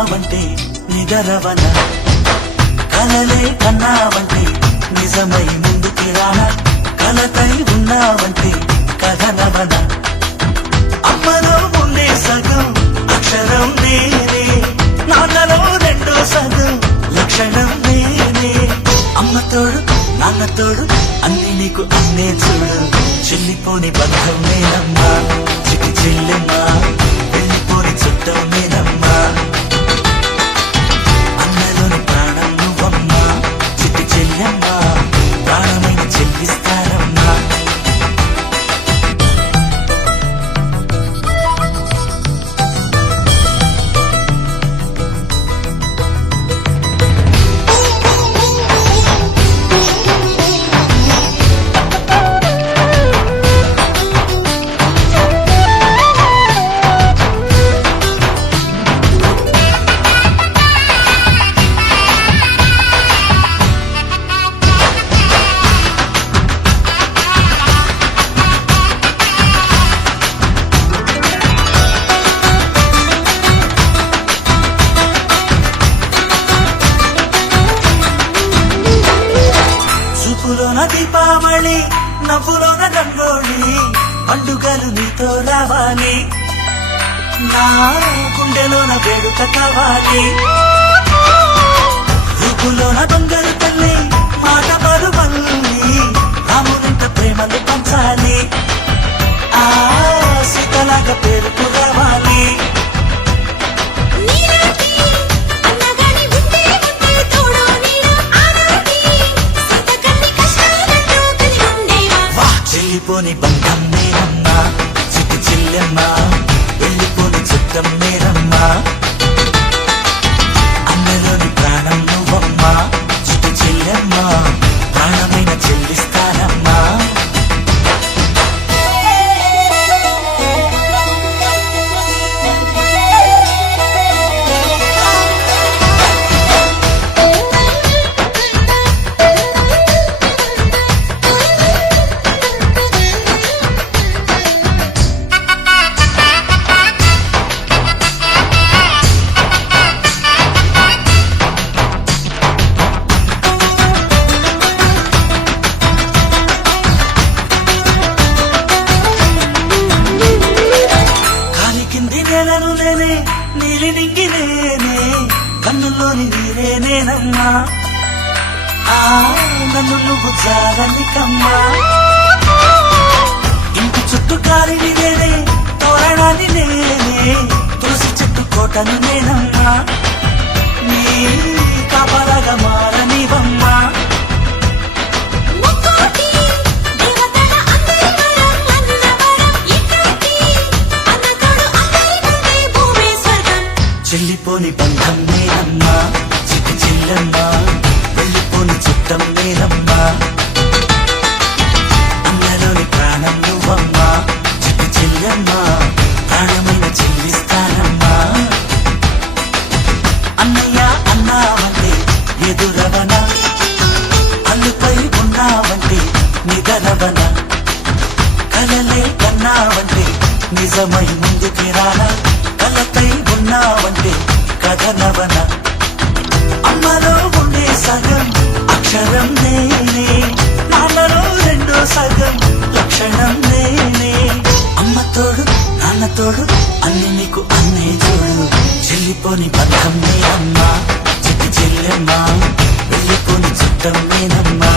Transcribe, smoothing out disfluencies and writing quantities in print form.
ఉన్నావంటే నిదరవన కలలే కన్నావంటే నిజమై ముందుకి రానా కలతై ఉన్నావంటే కథనవన అమ్మలో ఉండే సగం అక్షరం నేనే నాన్నలో రెండో సగం లక్షణం నేనే అమ్మ తోడు నాన్న తోడు అన్ని నీకు అన్నే చూడు చెల్లిపోని బంధం నేనమ్మా చిటి చెల్లెమ్మా వెళ్ళిపోని చుట్టం నేనమ్మా అన్నలోని ప్రాణం నువ్వమ్మా చిటి చెల్లెమ్మా ప్రాణమైన చెల్లిస్తారమ్మా చూపులోన దీపావళి నవ్వులోన రంగోళి పండుగలు నీతో రావాలి నా గుండెలోన వేడుక కావాలి రూపులోన దొంగలు తల్లి మాట పరువల్లి రామునింట ప్రేమలు పంచాలి ఆ సీతలాగా పేరుకు రావాలి వెళ్ళిపోని బంధం నేనమ్మా చిట్టి చెల్లెమ్మా వెళ్ళిపోని చుట్టం నేనమ్మా అన్నలోని ప్రాణం నువ్వమ్మా చిట్టి చెల్లెమ్మా ప్రాణమైన చెల్లిస్తానమ్మా నేలను నేనే నీలి నింగి నేనే కన్నుల్లోని నీరే నేనమ్మా ఆ నన్ను నువ్వు చాలనికమ్మా ఇంటి చుట్టూ కాలిని నేనే తోరణాన్ని నేనే తులసి చెట్టు కోటను నేనమ్మా నీ కాపలాగా మారనివమ్మా చెల్లిపోని బంధం నేనమ్మా చిట్టి చెల్లెమ్మా వెళ్ళిపోని చుట్టం నేనమ్మా అన్నలోని ప్రాణం నువ్వమ్మా చిట్టి చెల్లెమ్మా ప్రాణమైన చెల్లిస్తానమ్మా అన్నయ్య అన్నావంటే ఎదురవన అల్లుపై ఉన్నావంటే నిదరవన కలలే కన్నావంటే నిజమై ముందుకి రానా కలతై ఉన్నావంటే కథనవన అమ్మలో ఉండే సగం అక్షరం నేనే నాన్నలో రెండో సగం లక్షణం నేనే అమ్మ తోడు నాన్న తోడు అన్ని నీకు అన్నే చూడు చెల్లిపోని బంధం నేనమ్మా చిట్టి చెల్లెమ్మా వెళ్ళిపోని చుట్టం నేనమ్మా